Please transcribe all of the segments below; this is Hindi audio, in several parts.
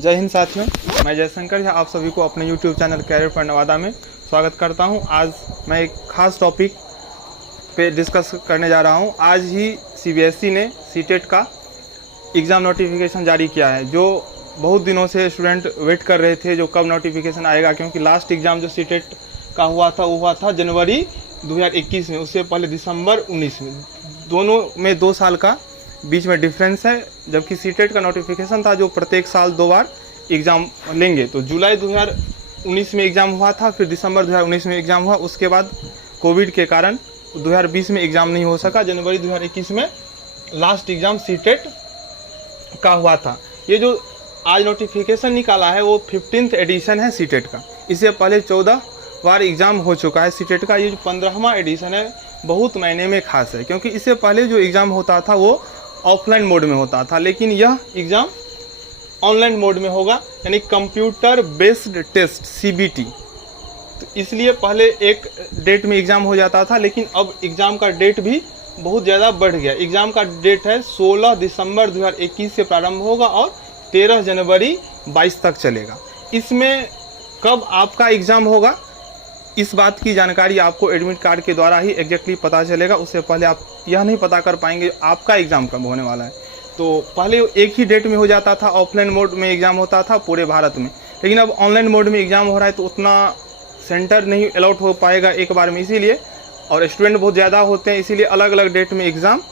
जय हिंद साथियों, मैं जयशंकर आप सभी को अपने YouTube channel career for Nawada में स्वागत करता हूं। आज मैं एक खास टॉपिक पे डिस्कस करने जा रहा हूं। आज ही CBSE ने सीटेट का एग्ज़ाम नोटिफिकेशन जारी किया है, जो बहुत दिनों से स्टूडेंट वेट कर रहे थे जो कब नोटिफिकेशन आएगा, क्योंकि लास्ट एग्ज़ाम जो सीटेट का हुआ था वो हुआ था जनवरी 2021 में, उससे पहले दिसंबर 19 में। दोनों में 2 साल का बीच में डिफरेंस है, जबकि सीटेट का नोटिफिकेशन था जो प्रत्येक साल 2 बार एग्ज़ाम लेंगे। तो जुलाई 2019 में एग्ज़ाम हुआ था, फिर दिसंबर 2019 में एग्ज़ाम हुआ। उसके बाद कोविड के कारण 2020 में एग्ज़ाम नहीं हो सका। जनवरी 2021 में लास्ट एग्ज़ाम सीटेट का हुआ था। ये जो आज नोटिफिकेशन निकाला है वो 15th एडिशन है सीटेट का। इससे पहले 14 बार एग्ज़ाम हो चुका है सीटेट का। ये जो 15वां एडिशन है बहुत मायने में खास है, क्योंकि इससे पहले जो एग्ज़ाम होता था वो ऑफलाइन मोड में होता था, लेकिन यह एग्ज़ाम ऑनलाइन मोड में होगा, यानी कंप्यूटर बेस्ड टेस्ट CBT। तो इसलिए पहले एक डेट में एग्ज़ाम हो जाता था, लेकिन अब एग्ज़ाम का डेट भी बहुत ज़्यादा बढ़ गया। एग्ज़ाम का डेट है 16 दिसंबर 2021 से प्रारंभ होगा और 13 जनवरी 22 तक चलेगा। इसमें कब आपका एग्ज़ाम होगा इस बात की जानकारी आपको एडमिट कार्ड के द्वारा ही एग्जैक्टली पता चलेगा। उससे पहले आप यह नहीं पता कर पाएंगे आपका एग्ज़ाम कब होने वाला है। तो पहले एक ही डेट में हो जाता था, ऑफलाइन मोड में एग्ज़ाम होता था पूरे भारत में, लेकिन अब ऑनलाइन मोड में एग्ज़ाम हो रहा है तो उतना सेंटर नहीं अलॉट हो पाएगा एक बार में, इसीलिए, और स्टूडेंट बहुत ज़्यादा होते हैं, इसीलिए अलग अलग डेट में एग्ज़ाम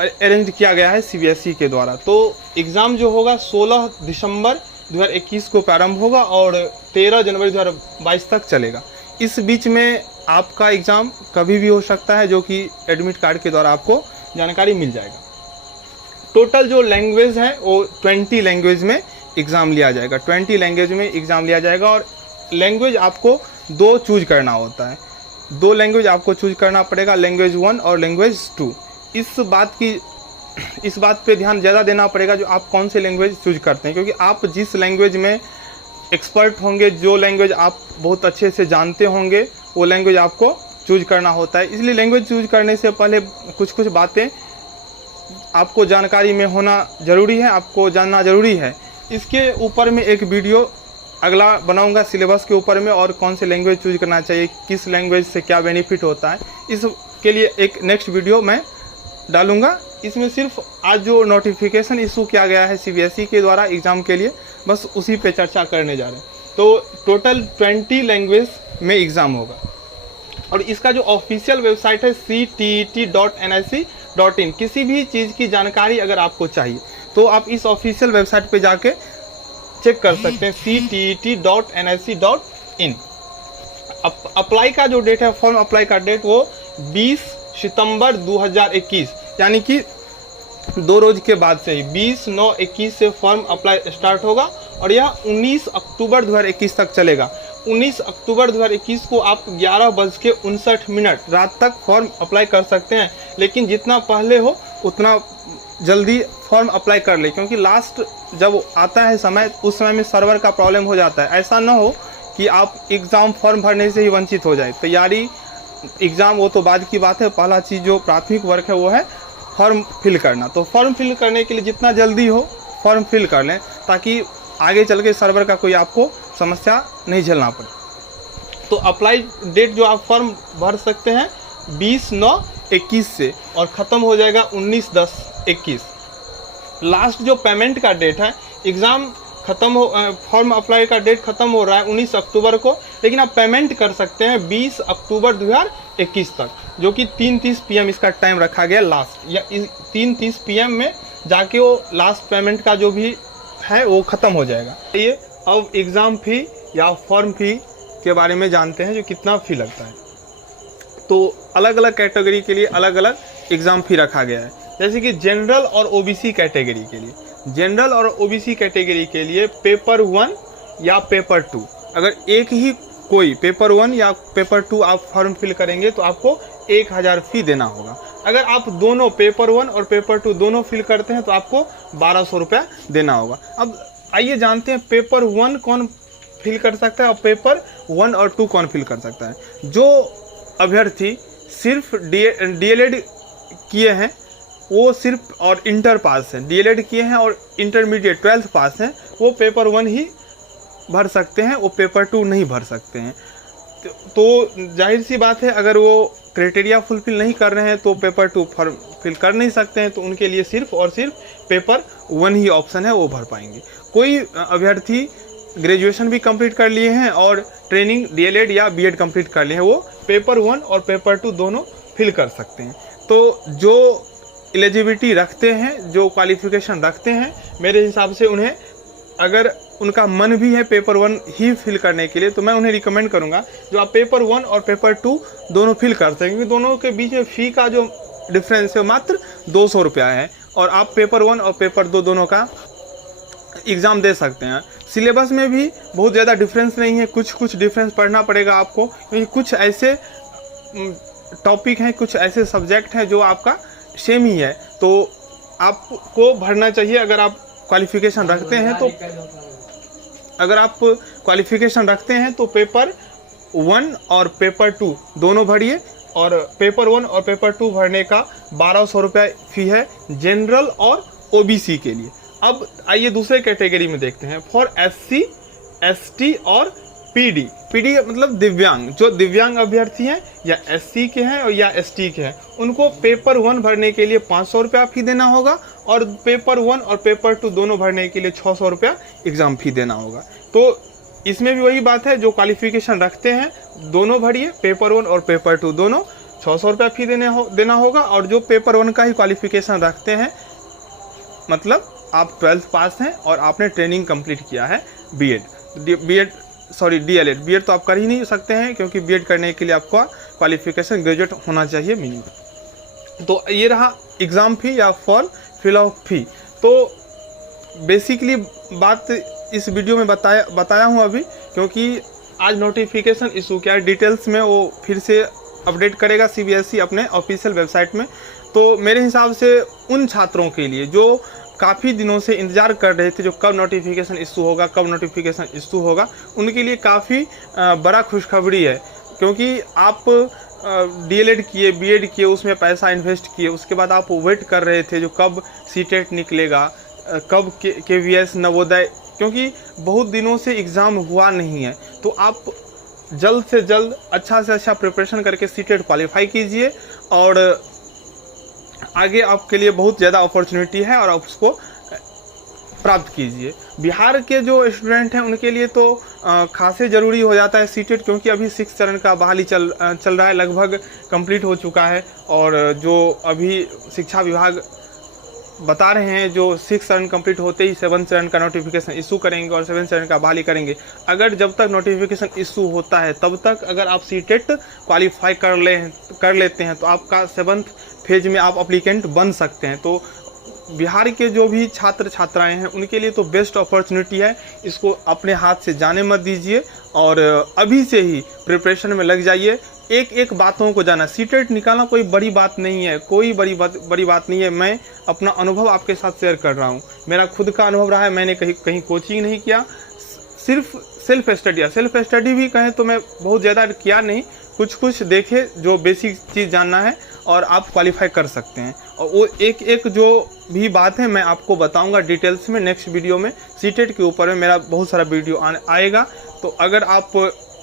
अरेंज किया गया है CBSE के द्वारा। तो एग्ज़ाम जो होगा 16 दिसंबर 2021 को प्रारंभ होगा और 13 जनवरी 2022 तक चलेगा। इस बीच में आपका एग्ज़ाम कभी भी हो सकता है, जो कि एडमिट कार्ड के द्वारा आपको जानकारी मिल जाएगा। टोटल जो लैंग्वेज है वो 20 लैंग्वेज में एग्ज़ाम लिया जाएगा। 20 लैंग्वेज में एग्ज़ाम लिया जाएगा और लैंग्वेज आपको 2 चूज करना होता है। 2 लैंग्वेज आपको चूज करना पड़ेगा, लैंग्वेज 1 और लैंग्वेज 2। इस बात पे ध्यान ज़्यादा देना पड़ेगा जो आप कौन से लैंग्वेज चूज करते हैं, क्योंकि आप जिस लैंग्वेज में एक्सपर्ट होंगे, जो लैंग्वेज आप बहुत अच्छे से जानते होंगे, वो लैंग्वेज आपको चूज करना होता है। इसलिए लैंग्वेज चूज करने से पहले कुछ बातें आपको जानकारी में होना ज़रूरी है, आपको जानना ज़रूरी है। इसके ऊपर में एक वीडियो अगला बनाऊंगा सिलेबस के ऊपर में, और कौन से लैंग्वेज चूज करना चाहिए, किस लैंग्वेज से क्या बेनिफिट होता है, इसके लिए एक नेक्स्ट वीडियो मैं डालूंगा। इसमें सिर्फ आज जो नोटिफिकेशन इशू किया गया है CBSE के द्वारा एग्ज़ाम के लिए, बस उसी पे चर्चा करने जा रहे हैं। तो टोटल 20 लैंग्वेज में एग्ज़ाम होगा और इसका जो ऑफिशियल वेबसाइट है ctet.nic.in। किसी भी चीज़ की जानकारी अगर आपको चाहिए तो आप इस ऑफिशियल वेबसाइट पे जाके चेक कर सकते हैं, ctet.nic.in। अप्लाई का जो डेट है, फॉर्म अप्लाई का डेट वो 20 सितंबर 2021, यानी कि 2 रोज के बाद से ही 20/9/21 से फॉर्म अप्लाई स्टार्ट होगा और यह 19 अक्टूबर 2021 तक चलेगा। 19 अक्टूबर 2021 को आप 11:59 रात तक फॉर्म अप्लाई कर सकते हैं, लेकिन जितना पहले हो उतना जल्दी फॉर्म अप्लाई कर ले, क्योंकि लास्ट जब आता है समय, उस समय में सर्वर का प्रॉब्लम हो जाता है। ऐसा ना हो कि आप एग्ज़ाम फॉर्म भरने से ही वंचित हो जाए। तैयारी एग्ज़ाम वो तो बाद की बात है, पहला चीज़ जो प्राथमिक वर्क है वो है फॉर्म फिल करना। तो फॉर्म फिल करने के लिए जितना जल्दी हो फॉर्म फिल कर लें, ताकि आगे चल के सर्वर का कोई आपको समस्या नहीं झेलना पड़े। तो अप्लाई डेट जो आप फॉर्म भर सकते हैं 20/9/21 से, और ख़त्म हो जाएगा 19/10/21। लास्ट जो पेमेंट का डेट है, एग्ज़ाम खत्म हो, फॉर्म अप्लाई का डेट खत्म हो रहा है 19 अक्टूबर को, लेकिन आप पेमेंट कर सकते हैं 20 अक्टूबर 2021 तक, जो कि 3:30 PM इसका टाइम रखा गया लास्ट, या 3:30 PM में जाके वो लास्ट पेमेंट का जो भी है वो ख़त्म हो जाएगा। ये अब एग्ज़ाम फ़ी या फॉर्म फ़ी के बारे में जानते हैं, जो कितना फ़ी लगता है। तो अलग अलग कैटेगरी के लिए अलग अलग एग्ज़ाम फ़ी रखा गया है। जैसे कि जनरल और OBC कैटेगरी के लिए, जनरल और OBC कैटेगरी के लिए पेपर 1 या पेपर 2, अगर एक ही कोई पेपर 1 या पेपर 2 आप फॉर्म फिल करेंगे तो आपको 1000 फ़ी देना होगा। अगर आप दोनों पेपर 1 और पेपर 2 दोनों फिल करते हैं तो आपको 1200 रुपया देना होगा। अब आइए जानते हैं पेपर 1 कौन फिल कर सकता है और पेपर 1 और 2 कौन फिल कर सकता है। जो अभ्यर्थी सिर्फ DLED किए हैं वो सिर्फ और इंटर पास हैं, DLED किए हैं और इंटरमीडिएट 12th पास हैं, वो पेपर 1 ही भर सकते हैं, वो पेपर 2 नहीं भर सकते हैं। तो जाहिर सी बात है, अगर वो क्राइटेरिया फुलफिल नहीं कर रहे हैं तो पेपर 2 फॉर्म फिल कर नहीं सकते हैं, तो उनके लिए सिर्फ और सिर्फ पेपर 1 ही ऑप्शन है, वो भर पाएंगे। कोई अभ्यर्थी ग्रेजुएशन भी कंप्लीट कर लिए हैं और ट्रेनिंग डीएलएड या बीएड कंप्लीट कर लिए हैं, वो पेपर 1 और पेपर 2 दोनों फिल कर सकते हैं। तो जो एलिजिबिलिटी रखते हैं, जो क्वालिफिकेशन रखते हैं, मेरे हिसाब से उन्हें, अगर उनका मन भी है पेपर 1 ही फिल करने के लिए, तो मैं उन्हें रिकमेंड करूंगा जो आप पेपर 1 और पेपर 2 दोनों फिल कर सकते हैं, क्योंकि दोनों के बीच में फ़ी का जो डिफरेंस है मात्र 200 रुपया है, और आप पेपर 1 और पेपर 2 दोनों का एग्ज़ाम दे सकते हैं। सिलेबस में भी बहुत ज़्यादा डिफरेंस नहीं है, कुछ डिफरेंस पढ़ना पड़ेगा आपको, क्योंकि कुछ ऐसे टॉपिक हैं, कुछ ऐसे सब्जेक्ट हैं जो आपका सेम ही है, तो आपको भरना चाहिए। अगर आप क्वालिफिकेशन रखते हैं तो पेपर 1 और पेपर 2 दोनों भरिए, और पेपर 1 और पेपर 2 भरने का 1200 रुपये फ़ी है जनरल और ओबीसी के लिए। अब आइए दूसरे कैटेगरी में देखते हैं, फॉर SC, ST और PD मतलब दिव्यांग, जो दिव्यांग अभ्यर्थी हैं या SC के हैं और या ST के हैं, उनको पेपर 1 भरने के लिए 500 रुपया फ़ी देना होगा, और पेपर 1 और पेपर 2 दोनों भरने के लिए 600 रुपया एग्ज़ाम फ़ी देना होगा। तो इसमें भी वही बात है, जो क्वालिफिकेशन रखते हैं दोनों भरिए, पेपर 1 और पेपर 2 दोनों 600 रुपया फ़ी देना होगा, और जो पेपर 1 का ही क्वालिफिकेशन रखते हैं, मतलब आप 12th पास हैं और आपने ट्रेनिंग कंप्लीट किया है डीएलएड तो आप कर ही नहीं सकते हैं, क्योंकि बीएड करने के लिए आपका क्वालिफिकेशन ग्रेजुएट होना चाहिए मिनिमम। तो ये रहा एग्ज़ाम फ़ी या फॉर्म फिल ऑफ फ़ी। तो बेसिकली बात इस वीडियो में बताया हूँ अभी, क्योंकि आज नोटिफिकेशन इशू किया है, डिटेल्स में वो फिर से अपडेट करेगा सीबीएसई अपने ऑफिशियल वेबसाइट में। तो मेरे हिसाब से उन छात्रों के लिए जो काफ़ी दिनों से इंतज़ार कर रहे थे, जो कब नोटिफिकेशन इशू होगा, उनके लिए काफ़ी बड़ा खुशखबरी है, क्योंकि आप डीएलएड किए, बीएड किए, उसमें पैसा इन्वेस्ट किए, उसके बाद आप वेट कर रहे थे जो कब सीटेट निकलेगा, कब केवीएस नवोदय, क्योंकि बहुत दिनों से एग्ज़ाम हुआ नहीं है। तो आप जल्द से जल्द अच्छा से अच्छा प्रिपरेशन करके सीटेट क्वालिफाई कीजिए, और आगे आपके लिए बहुत ज़्यादा अपॉर्चुनिटी है, और आप उसको प्राप्त कीजिए। बिहार के जो स्टूडेंट हैं उनके लिए तो खासे ज़रूरी हो जाता है सीटेट, क्योंकि अभी 6th चरण का बहाली चल रहा है, लगभग कंप्लीट हो चुका है, और जो अभी शिक्षा विभाग बता रहे हैं, जो 6th चरण कंप्लीट होते ही 7th चरण का नोटिफिकेशन इशू करेंगे और 7th चरण का बहाली करेंगे। अगर जब तक नोटिफिकेशन इशू होता है तब तक अगर आप सीटेट क्वालिफाई कर लेते हैं तो आपका 7th फेज में आप अप्लीकेंट बन सकते हैं। तो बिहार के जो भी छात्र छात्राएं हैं उनके लिए तो बेस्ट अपॉर्चुनिटी है, इसको अपने हाथ से जाने मत दीजिए, और अभी से ही प्रिपरेशन में लग जाइए। एक बातों को जाना, सीटेट निकालना कोई बड़ी बात नहीं है, कोई बड़ी बात नहीं है। मैं अपना अनुभव आपके साथ शेयर कर रहा हूँ, मेरा खुद का अनुभव रहा है। मैंने कहीं कोचिंग नहीं किया, सिर्फ सेल्फ स्टडी भी कहें तो मैं बहुत ज़्यादा किया नहीं, कुछ देखे, जो बेसिक चीज़ जानना है और आप क्वालिफाई कर सकते हैं। और वो एक जो भी बात है मैं आपको बताऊंगा डिटेल्स में नेक्स्ट वीडियो में। सीटेट के ऊपर में मेरा बहुत सारा वीडियो आएगा, तो अगर आप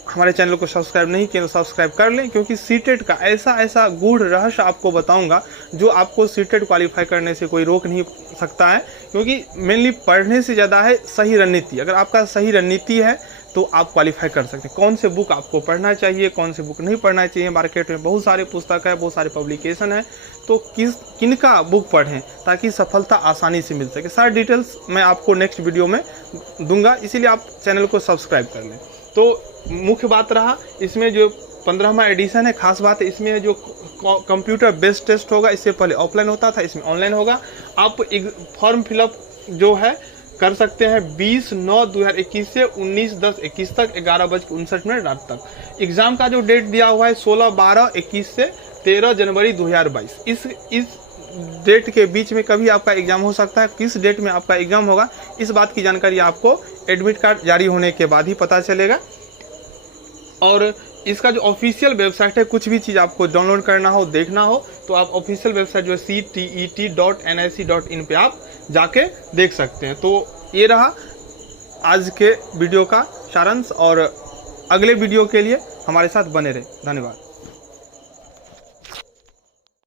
हमारे चैनल को सब्सक्राइब नहीं किए तो सब्सक्राइब कर लें, क्योंकि सीटेट का ऐसा गूढ़ रहस्य आपको बताऊंगा जो आपको सीटेट क्वालिफाई करने से कोई रोक नहीं सकता है। क्योंकि मेनली पढ़ने से ज़्यादा है सही रणनीति। अगर आपका सही रणनीति है तो आप क्वालिफाई कर सकते हैं। कौन से बुक आपको पढ़ना चाहिए, कौन से बुक नहीं पढ़ना चाहिए, मार्केट में बहुत सारे पुस्तक है, बहुत सारे पब्लिकेशन है, तो किनका बुक पढ़ें ताकि सफलता आसानी से मिल सके। सारी डिटेल्स मैं आपको नेक्स्ट वीडियो में दूंगा, इसीलिए आप चैनल को सब्सक्राइब कर लें। तो मुख्य बात रहा इसमें जो 15वां एडिशन है, खास बात है इसमें जो कंप्यूटर बेस्ड टेस्ट होगा, इससे पहले ऑफलाइन होता था, इसमें ऑनलाइन होगा। आप फॉर्म फिलअप जो है कर सकते हैं 20/9/2021 से 19/10/21 तक 11:59 रात तक। एग्ज़ाम का जो डेट दिया हुआ है 16/12/21 से 13 जनवरी 2022। इस डेट के बीच में कभी आपका एग्ज़ाम हो सकता है। किस डेट में आपका एग्ज़ाम होगा इस बात की जानकारी आपको एडमिट कार्ड जारी होने के बाद ही पता चलेगा। और इसका जो ऑफिशियल वेबसाइट है, कुछ भी चीज़ आपको डाउनलोड करना हो, देखना हो, तो आप ऑफिशियल वेबसाइट जो है CTET.nic.in पे आप जाके देख सकते हैं। तो ये रहा आज के वीडियो का सारांश, और अगले वीडियो के लिए हमारे साथ बने रहे। धन्यवाद।